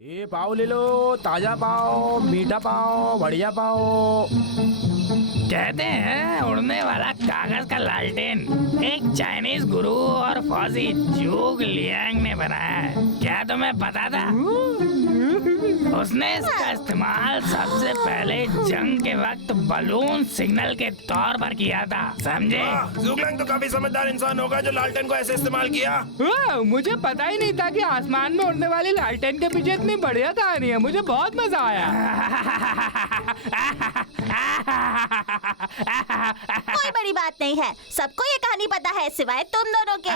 ये पाव ले लो, ताजा पाव, मीठा पाव, बढ़िया पाव। कहते हैं उड़ने वाला कागज का लालटेन एक चाइनीज गुरु और फौजी जूग लियांग ने बनाया है। क्या तुम्हें पता था? उसने इसका इस्तेमाल सबसे पहले जंग के वक्त बलून सिग्नल के तौर पर किया था, समझे? ज़ुग लियांग तो काफी समझदार इंसान होगा जो लालटेन को ऐसे इस्तेमाल किया। मुझे पता ही नहीं था कि आसमान में उड़ने वाली लालटेन के पीछे इतनी बढ़िया कहानी है। मुझे बहुत मजा आया। कोई बड़ी बात नहीं है, सबको ये कहानी पता है सिवाय तुम दोनों के।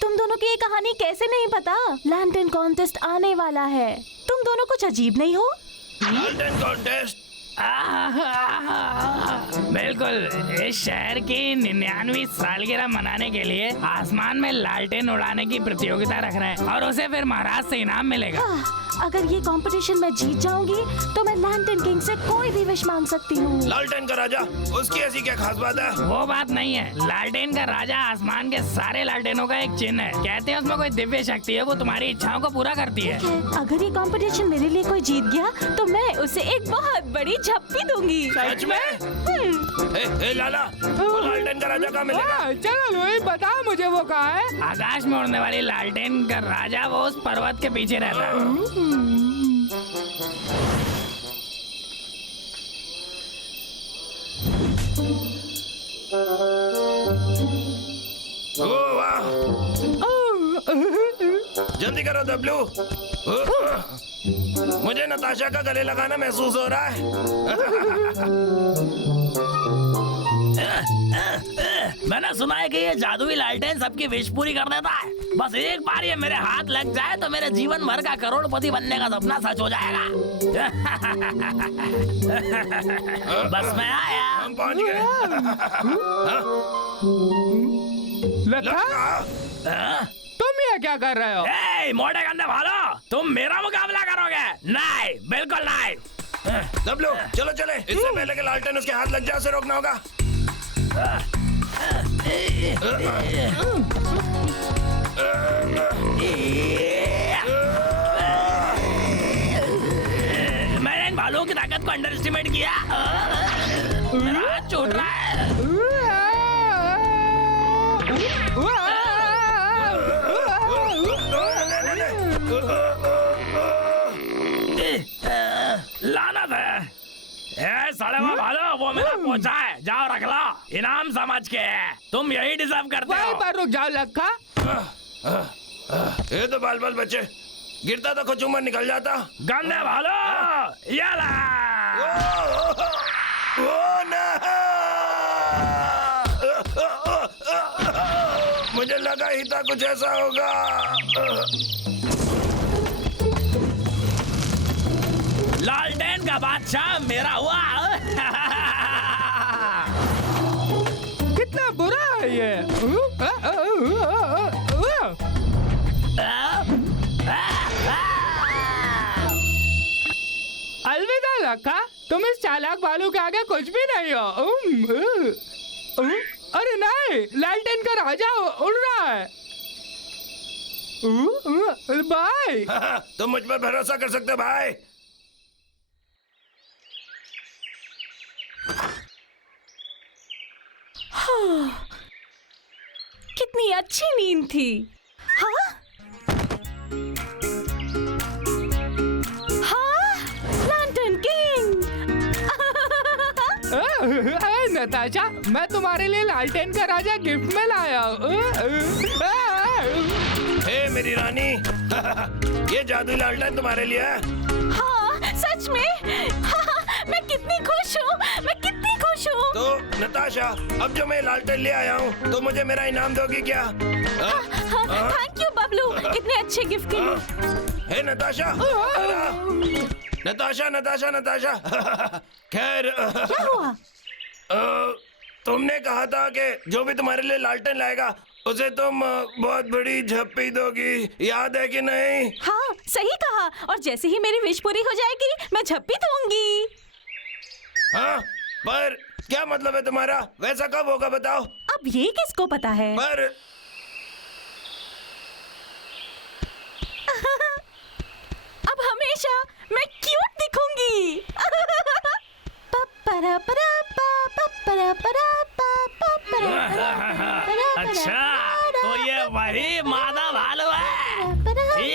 तुम दोनों की ये कहानी कैसे नहीं पता? लैंटर्न कॉन्टेस्ट आने वाला है। तुम दोनों कुछ अजीब नहीं हो? लालटेन कॉन्टेस्ट? बिल्कुल, इस शहर की 99वीं सालगिरह मनाने के लिए आसमान में लालटेन उड़ाने की प्रतियोगिता रख रहे हैं और उसे फिर महाराज से इनाम मिलेगा। अगर ये कंपटीशन में जीत जाऊंगी तो मैं लैंटर्न किंग से कोई भी विश मांग सकती हूँ। लालटेन का राजा, उसकी ऐसी क्या खास बात है? वो बात नहीं है। लालटेन का राजा आसमान के सारे लालटेनों का एक चिन्ह है। कहते हैं उसमें कोई दिव्य शक्ति है, वो तुम्हारी इच्छाओं को पूरा करती है। अगर ये कंपटीशन मेरे लिए कोई जीत गया तो मैं उसे एक बहुत बड़ी झप्पी दूंगी। सच में? हे लाला, वो लालटेन का राजा कहाँ मिलेगा? चलो लोही, बताओ मुझे वो कहाँ है। आकाश में उड़ने वाली लालटेन का राजा वो उस पर्वत के पीछे रहता है। ओह वाह, जल्दी करो डब्लू। मुझे नताशा का गले लगाना महसूस हो रहा है। मैंने सुना है कि ये जादुई लालटेन सबकी विश पूरी कर देता है। बस एक बार ये मेरे हाथ लग जाए तो मेरे जीवन भर का करोड़पति बनने का सपना सच हो जाएगा। बस मैं आया। हम पहुंच गए। लखा, तुम ये क्या कर रहे हो? ए, मोटे गंदे भालो, तुम मेरा मुकाबला करोगे? नहीं, बिल्कुल नहीं। डब्लू, चलो चले। इससे पहले कि लालटेन उसके हाथ लग जाए उसे रोकना होगा। मैंने इन भालुओं की ताकत को अंडर एस्टिमेट किया। मेरा हाथ छूट रहा है। लानत है। साले भालो, वो मेरा पोछा है, जाओ रख लो इनाम समझ के। तुम यही डिजर्व करते हो। पर रुक जाओ लखा। ये तो बाल बाल बच्चे, गिरता तो खुचुमर निकल जाता। गंदे भालो, याला। मुझे लगा ही था कुछ ऐसा होगा। लालटेन का बादशाह मेरा हुआ। कितना बुरा है ये। अलविदा लखा, तुम इस चालाक भालू के आगे कुछ भी नहीं हो। अरे नहीं, लालटेन का राजा उड़ रहा है। बाय। तुम मुझ पर भरोसा कर सकते हो भाई। कितनी अच्छी नींद थी। हाँ? हाँ? Lantern king. नताशा, मैं तुम्हारे लिए लालटेन का राजा गिफ्ट में लाया हूँ। हे मेरी रानी, ये जादुई लालटेन तुम्हारे लिए है। हाँ, सच में। हाँ, मैं कितनी खुश हूँ, मैं कितनी खुश हूँ। तो नताशा, अब जो मैं लालटेन ले आया हूँ तो मुझे मेरा इनाम दोगी क्या? थैंक यू बबलू, इतने अच्छे गिफ्ट के लिए। हे नताशा, नताशा नताशा नताशा। खैर, क्या हुआ? तुमने कहा था कि जो भी तुम्हारे लिए लालटेन लाएगा उसे तुम बहुत बड़ी झप्पी दोगी, याद है कि नहीं? हाँ, सही कहा। और जैसे ही मेरी विश पूरी हो जाएगी मैं झप्पी दूंगी। हाँ, पर क्या मतलब है तुम्हारा? वैसा कब होगा बताओ? अब ये किसको पता है? पर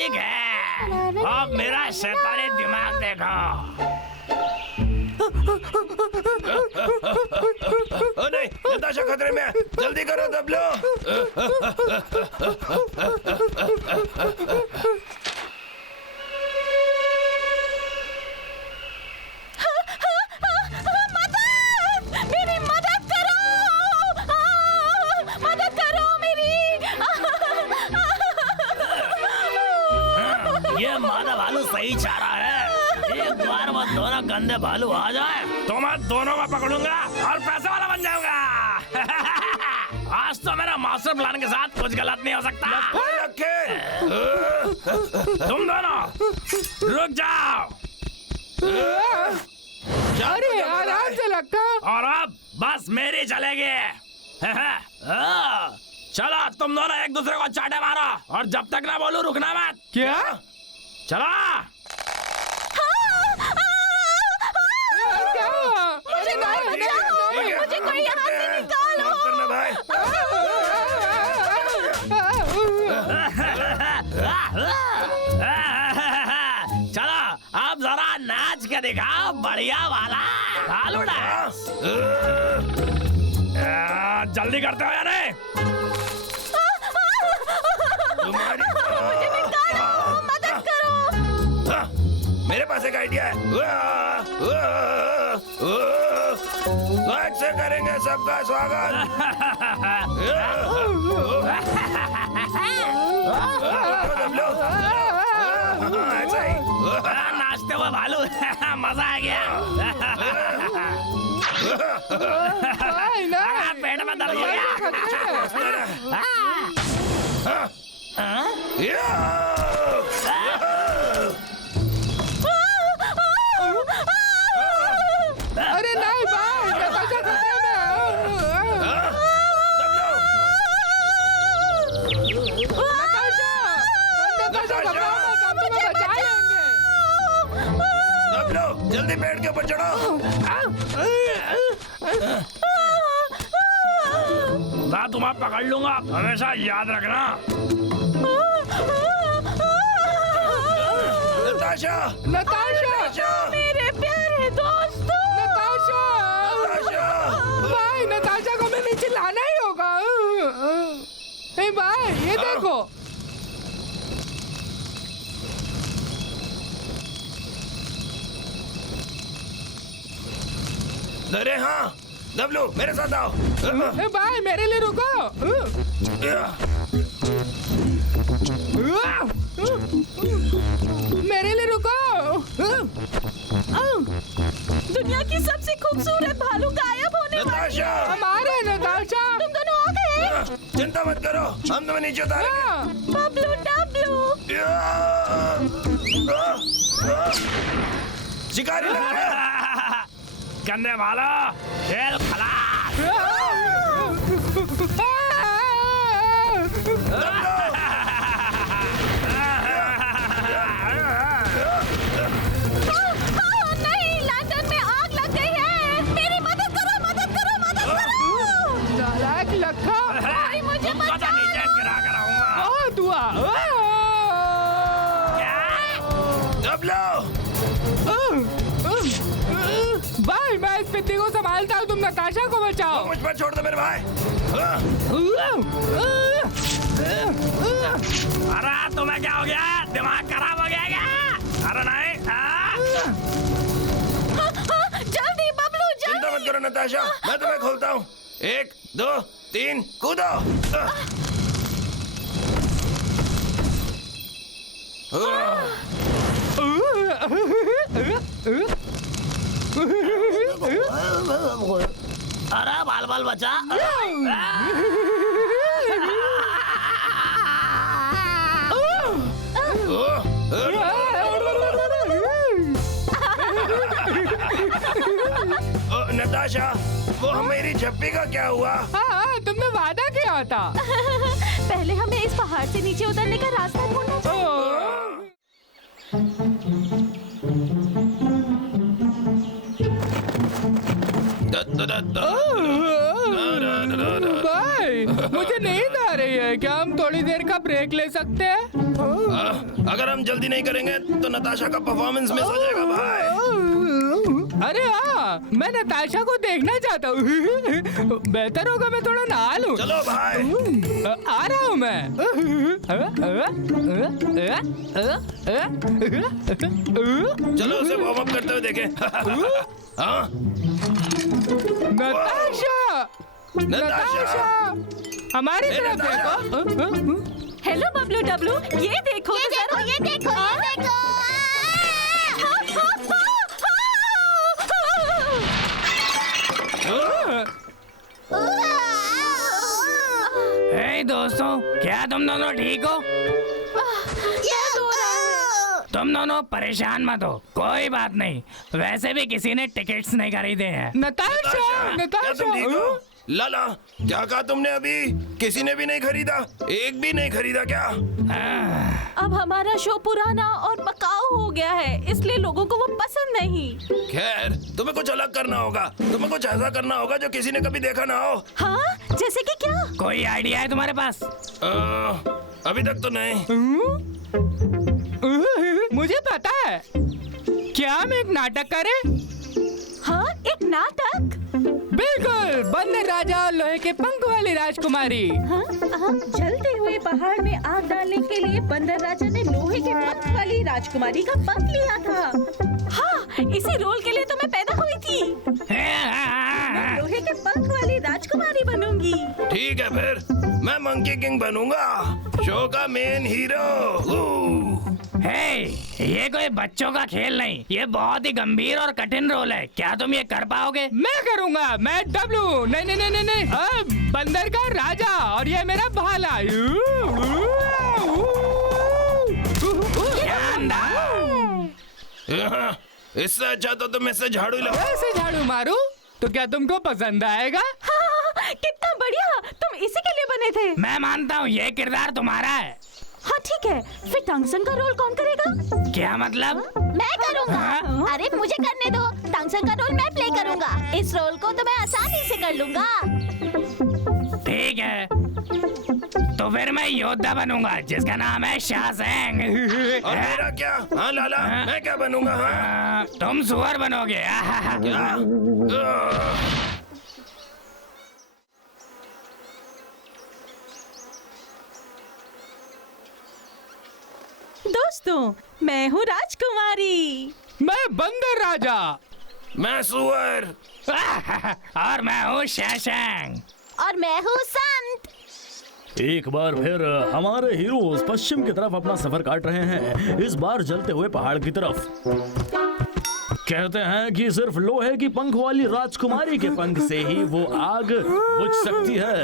ठीक है, अब मेरा शैतानी दिमाग देखो। ओ नहीं, नताशा खतरे में है, जल्दी करो दबलो। मेरी मदद करो, मदद करो मेरी। ये मादा भालू सही चाह रहा है। एक बार वो दोनों गंदे भालू आ जाए तो मैं दोनों को पकड़ूंगा और पैसे वाला बन जाऊंगा। आज तो मेरा मास्टर प्लान के साथ कुछ गलत नहीं हो सकता। तुम दोनों रुक जाओ। अरे आराम से लक्का। और अब बस मेरी चलेगी। चलो तुम दोनों एक दूसरे को चाटे मारो और जब तक ना बोलूं रुकना मत। क्या? चलो। क्या हुआ? अरे नहीं, नहीं, मुझे कोई यहाँ से निकालो। माफ करना भाई। चलो अब जरा नाच के दिखाओ बढ़िया वाला भालू डांस। जल्दी करते हो या नहीं? तुम्हारी मुझे निकालो, मदद करो। हाँ, मेरे पास एक आइडिया है। ऐसे करेंगे सबका स्वागत। दबलो। हाँ, ऐसा ही। नाचते हुए भालू मजा आ गया। पेट में दर्द हो गया। अरे नहीं भाई, नताशा खतरे में है। नताशा घबराओ मत, हम तुम्हें बचा लेंगे। दबलो, जल्दी पेड़ के ऊपर चढ़ो। मैं तुम्हें पकड़ लूंगा, हमेशा याद रखना। नताशा, नताशा, मेरे प्यारे दोस्तों। नताशा, नताशा। भाई नताशा को हमें नीचे लाना ही होगा। ए भाई ये देखो। अरे हाँ, दबलो मेरे साथ आओ। ए भाई मेरे लिए रुको। मेरे लिए रुको। दुनिया की सबसे खूबसूरत भालू गायब होने वाली। नताशा, हमारे नताशा। तुम दोनों आ गए। चिंता मत करो, हम तुम्हें नीचे उतारेंगे। हाँ। बबलू डबलू। शिकारी लग गया। गंदे भालू खेल खलास। नहीं, लैंटर्न में आग लग गई है। मेरी मदद करो, मदद करो, मदद करो। नालायक लखा। भाई मुझे तुमको तो नीचे गिरा कर आऊंगा। बहुत हुआ। दबलो। भाई मैं इस पित्ती को संभालता हूँ, तुम नताशा को बचाओ। मुझ पर छोड़ दो मेरे भाई। अरे तुम्हें क्या हो गया? दिमाग खराब हो गया क्या? अरे नहीं। जल्दी बबलू, चिंता मत करो नताशा, मैं तुम्हें खोलता हूँ। 1 2 3 कूदो। अरे बाल बाल बचा। नताशा, वो मेरी झप्पी का क्या हुआ? हाँ, तुमने वादा किया था। पहले हमें इस पहाड़ से नीचे उतरने का रास्ता ढूंढना चाहिए। भाई मुझे नींद आ रही है, क्या हम थोड़ी देर का ब्रेक ब्रेक ले सकते हैं? अगर हम जल्दी नहीं करेंगे तो नताशा का परफॉर्मेंस मिस हो जाएगा भाई। अरे हाँ, मैं नताशा को देखना चाहता हूँ। बेहतर होगा मैं थोड़ा नहा लूं। चलो भाई। आ रहा हूँ मैं। चलो उसे वार्म अप करते हुए देखें। हाँ? नताशा, नताशा, हमारी ए, तरफ नताशा। देखो। हेलो बबलू डब्लू, ये देखो ये देखो, ये देखो, ये देखो। हे दोस्तों, क्या तुम दोनों ठीक हो? तुम दोनों परेशान मत हो, कोई बात नहीं। वैसे भी किसी ने टिकट्स नहीं खरीदे हैं। नताशा, क्या तुम ठीक हो? नताशा, लाला, क्या कहा तुमने अभी? किसी ने भी नहीं खरीदा? एक भी नहीं खरीदा क्या? अब हमारा शो पुराना और पकाऊ हो गया है, इसलिए लोगों को वो पसंद नहीं। खैर, तुम्हें कुछ अलग करना होगा। तुम्हें कुछ ऐसा करना होगा जो किसी ने कभी देखा ना हो। हाँ, जैसे कि क्या? कोई आइडिया है तुम्हारे पास? अभी तक तो नहीं। मुझे पता है। क्या हम एक नाटक करें? हाँ, एक नाटक। बिल्कुल, बंदर राजा और लोहे के पंख वाली राजकुमारी। हाँ, जलते हुए पहाड़ में आग डालने के लिए बंदर राजा ने लोहे के पंख वाली राजकुमारी का पंख लिया था। हाँ, इसी रोल के लिए तो मैं पैदा हुई थी। मैं लोहे के पंख वाली राजकुमारी बनूंगी। ठीक है फिर, मैं मंकी किंग बनूंगा, शो का मेन हीरो। हे, ये कोई बच्चों का खेल नहीं, ये बहुत ही गंभीर और कठिन रोल है। क्या तुम ये कर पाओगे? मैं करूंगा, मैं डब्लू। नहीं नहीं नहीं नहीं, बंदर का राजा और ये मेरा भाला। शानदार। इससे अच्छा तो तुम इससे झाड़ू लो। ऐसे झाड़ू मारू तो क्या तुमको पसंद आएगा? हाँ, कितना बढ़िया, तुम इसी के लिए बने थे। मैं मानता हूँ ये किरदार तुम्हारा है। हाँ ठीक है, फिर टंगसन का रोल कौन करेगा? क्या मतलब? मैं करूँगा। हाँ? अरे मुझे करने दो, टंगसन का रोल मैं प्ले करूँगा। इस रोल को तो मैं आसानी से कर लूँगा। ठीक है, तो फिर मैं योद्धा बनूंगा जिसका नाम है शाहजेंग। और मेरा क्या? हाँ लाला, मैं क्या बनूंगा? हाँ? तुम सुअर बनोगे। क्या? दोस्तों, मैं हूँ राजकुमारी। मैं बंदर राजा। मैं सुअर। और मैं हूँ शाहजेंग। और मैं हूँ संत। एक बार फिर हमारे हीरोज पश्चिम की तरफ अपना सफर काट रहे हैं, इस बार जलते हुए पहाड़ की तरफ। कहते हैं कि सिर्फ लोहे की पंख वाली राजकुमारी के पंख से ही वो आग बुझ सकती है।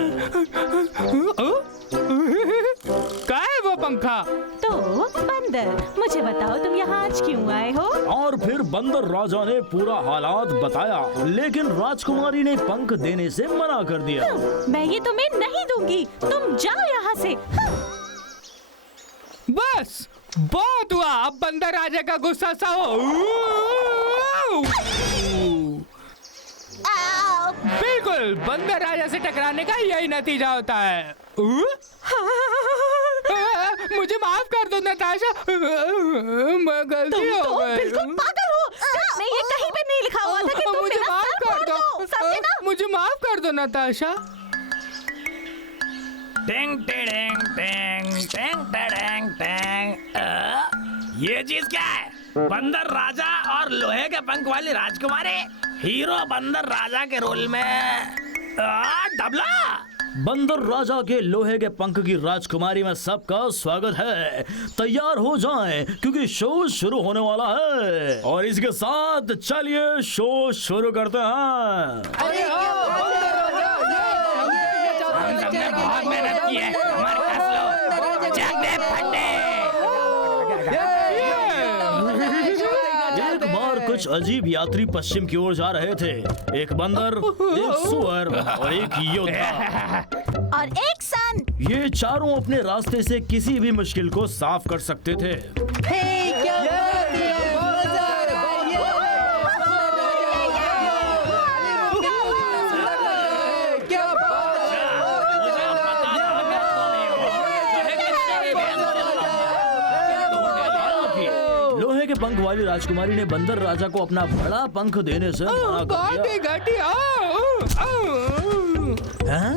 क्या है वो पंखा? तो बंदर, मुझे बताओ तुम यहाँ आज क्यों आए हो? और फिर बंदर राजा ने पूरा हालात बताया, लेकिन राजकुमारी ने पंख देने से मना कर दिया। मैं ये तुम्हें नहीं दूंगी, तुम जाओ यहाँ से। बस बहुत हुआ, अब बंदर राजा का गुस्सा सा हो। आओ। बिल्कुल, बंदर राजा से टकराने का यही नतीजा होता है। मुझे माफ कर दो नताशा, मैं गलती तुम हो तो गई। बिल्कुल पागल हो। स्क्रिप्ट में ये कहीं पे नहीं लिखा हुआ था कि तुम मुझे मेरा माफ सर कर फोड़ दो, समझे ना? मुझे माफ कर दो नताशा। टिंग टिडिंग टिंग टिंग टिडिंग टिंग। ये चीज क्या है? बंदर राजा और लोहे के पंख वाली राजकुमारी। हीरो बंदर राजा के रोल में डबला। बंदर राजा के लोहे के पंख की राजकुमारी में सबका स्वागत है। तैयार हो जाएं क्योंकि शो शुरू होने वाला है। और इसके साथ चलिए शो शुरू करते हैं। हम सबने बहुत मेहनत की है, हमारे पास लो, जागने फटे। एक बार कुछ अजीब यात्री पश्चिम की ओर जा रहे थे। एक बंदर, एक सुअर और एक योद्धा। और एक संत। ये चारों अपने रास्ते से किसी भी मुश्किल को साफ कर सकते थे। लोहे के पंख वाली राजकुमारी ने बंदर राजा को अपना बड़ा पंख देने से मना कर बहुत ही दिया। घटिया। हैं?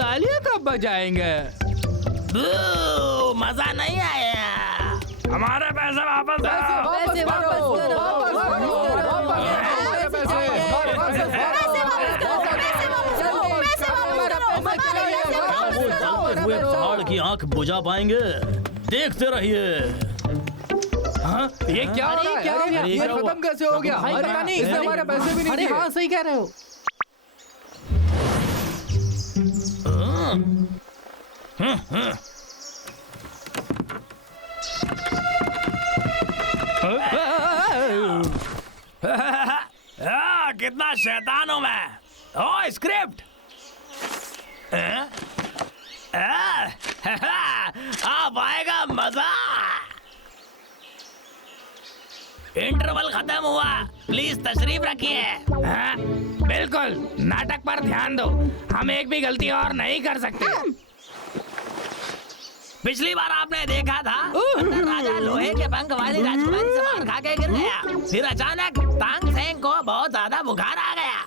तालियां कब बजाएंगे? मजा नहीं आया। हमारे पैसे वापस दो। वो जलते हुए पहाड़ की आंख बुझा पाएंगे। देखते रहिए। ये क्या हो रहा है? अरे, ये क्या हुआ? खत्म कैसे हो गया? पता नहीं, इसने हमारे पैसे भी नहीं दिए। हाँ, सही कह रहे हो। कितना शैतान हूँ मैं। ओ स्क्रिप्ट। अब आएगा मजा। इंटरवल खत्म हुआ, प्लीज तशरीफ रखिए। हाँ, बिल्कुल, नाटक पर ध्यान दो। हम एक भी गलती और नहीं कर सकते। पिछली बार आपने देखा था बंदर राजा लोहे के पंख वाली राजकुमारी से मार खा के गिर गया। फिर अचानक तांग सेंग को बहुत ज्यादा बुखार आ गया।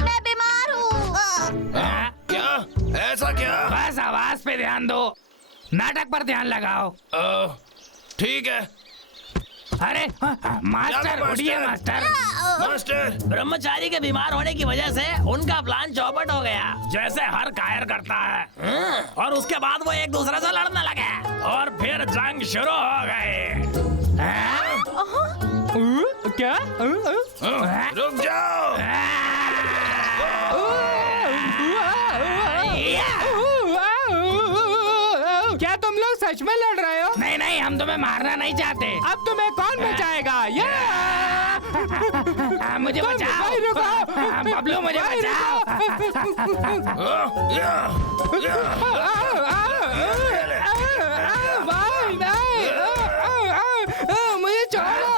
मैं बीमार हूँ। क्या? ऐसा क्या? बस आवाज पे ध्यान दो, नाटक पर ध्यान लगाओ। ठीक है। अरे मास्टर, उठिए मास्टर। मास्टर, ब्रह्मचारी के बीमार होने की वजह से उनका प्लान चौपट हो गया, जैसे हर कायर करता है। और उसके बाद वो एक दूसरे से लड़ने लगे और फिर जंग शुरू हो गई। क्या? रुक जाओ। क्या तुम लोग सच में लड़ रहे हो? नहीं नहीं, हम तुम्हें मारना नहीं चाहते। अब तुम्हें कौन बचाएगा? मुझे तुम बचाओ। भाई रुको। बबलू मुझे बचाओ। भाई नहीं, मुझे छोड़ो।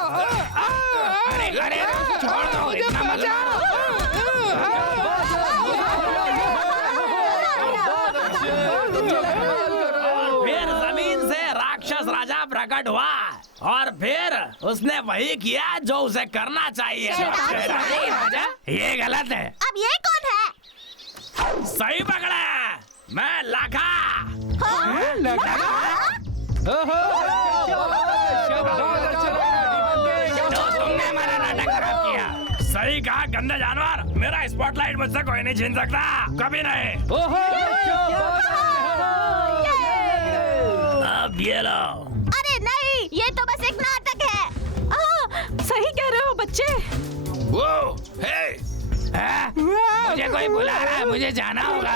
अरे छोड़ दो, मुझे इतना मत बचाओ। फिर जमीन से राक्षस राजा प्रकट हुआ और फिर उसने वही किया जो उसे करना चाहिए। नहीं, राजा, ये गलत है। अब ये कौन है? सही पकड़ा, मैं लाखा। तो तुमने हमारा नाटक खराब किया। सही कहा गंदे जानवर, मेरा स्पॉटलाइट मुझसे कोई नहीं छीन सकता, कभी नहीं। अब ये लो। अरे नहीं, ये तो बस एक नाटक है। सही कह रहे हो बच्चे। वो, हे, मुझे कोई बुला रहा है, मुझे जाना होगा।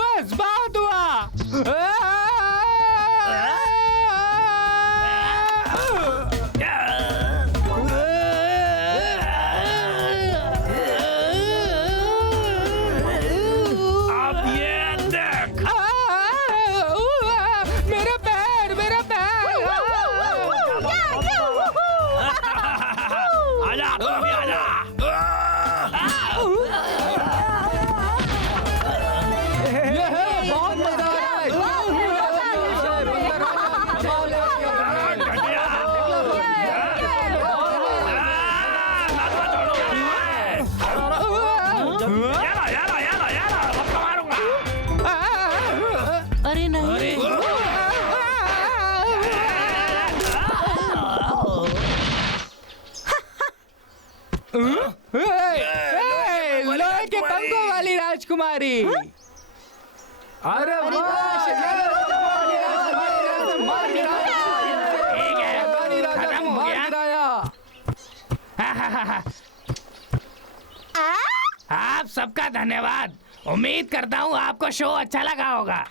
बस बात हुआ। अब ये देख। मेरा पैर, मेरा पैर। आजा, तुम भी आजा। बहुत मजा आ अरे नहीं। लोहे के पंखों वाली राजकुमारी। अरे ठीक है, खत्म हो गया। आप सबका धन्यवाद। उम्मीद करता हूँ आपको शो अच्छा लगा होगा।